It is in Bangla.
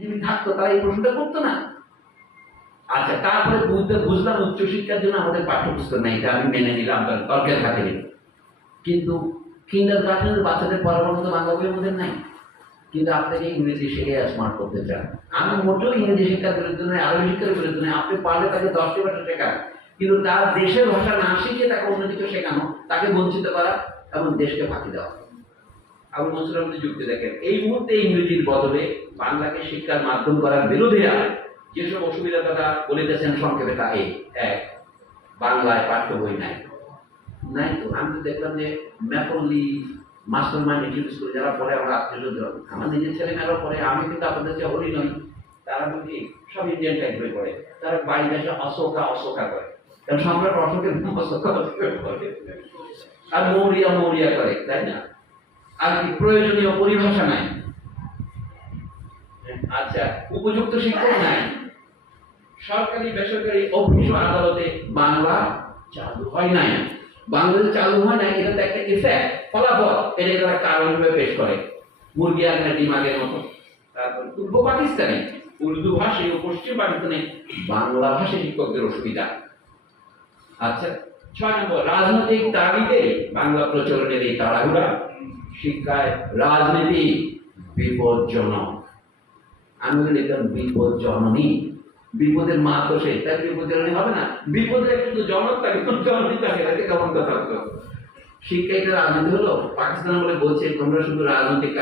যদি থাকতো তারা এই প্রশ্নটা করতো না। আচ্ছা তারপরে বুঝতে বুঝলাম উচ্চশিক্ষার জন্য আমাদের পাঠ্যপুস্তক নাই, এটা আমি মেনে নিলাম তার তর্কের খাতিরে কিন্তু কিন্ডার গার্ডেনের বাচ্চাদের পড়াবার মতো বাংলা বই আমাদের নাই। কিন্তু আপনাকে ইংরেজি শিখে স্মার্ট করতে চান। আমি মোটেও ইংরেজি শিক্ষার বিরুদ্ধে নয় আরবি শিক্ষার বিরুদ্ধে নয় আপনি পারলে তাকে দশটি ভাষা শেখান। কিন্তু তার দেশের ভাষা না শিখে তাকে অন্য কিছু শেখানো, তাকে বঞ্চিত করা এবং দেশকে ফাঁকি দেওয়া। আবু মনসুর আহমদের যুক্তি দেখেন, এই মুহূর্তে ইংরেজির বদলে বাংলাকে শিক্ষার মাধ্যম করার বিরোধীরা যেসব অসুবিধার কথা বলিতেছেন সংক্ষেপে তা এই, এক, বাংলায় পাঠ্য বই নাই। নাই তো, আমি তো দেখলাম যে ম্যাপলি মাস্টার মাইন্ড ইংলিশ স্কুলে যারা পড়ে আমরা আত্মীয় আমার নিজের ছেলে মেয়েরা পড়ে, আমি কিন্তু আপনাদের যে হরি নই। তারা বুঝি সব ইন্ডিয়ান টাইপ বই পড়ে। তারা বাড়ি দেশে অশোকা অশোকা করে। কারণ সম্রাট অশোকের অশোকা অশোকা করে। আর মৌরিয়া মৌরিয়া করে, তাই না? আর কি প্রয়োজনীয় পরিভাষা নাই। আচ্ছা উপযুক্ত শিক্ষক নাই। সরকারি, বেসরকারি, অফিস আদালতে বাংলা চালু হয় নাই। বাংলাদেশে চালু হয় নাই এটা একটা ইফেক্ট ফলাফল, এটা তারা কারণ হিসেবে পেশ করে। মুরগি আর ডিম মতো। তারপর পূর্ব পাকিস্তানে, উর্দু ভাষী ও পশ্চিম পাকিস্তানে বাংলা ভাষী শিক্ষকদের অসুবিধা। আচ্ছা ছয় নম্বর, রাজনৈতিক দাবিতে বাংলা প্রচলনের এই তাড়াহুড়া। শিক্ষায় রাজনীতি বিপজ্জনক। আমি লিখলাম বিপজ্জননী, বিপদের মা তো সেই, তাই বিপজ্জননী হবে না? বিপদের শুধু জনক থাকে জননী থাকে তাকে কেমন কথা শিক্ষা এটা রাজনীতি হলো? পাকিস্তান বলে বলছে, তোমরা শুধু রাজনৈতিক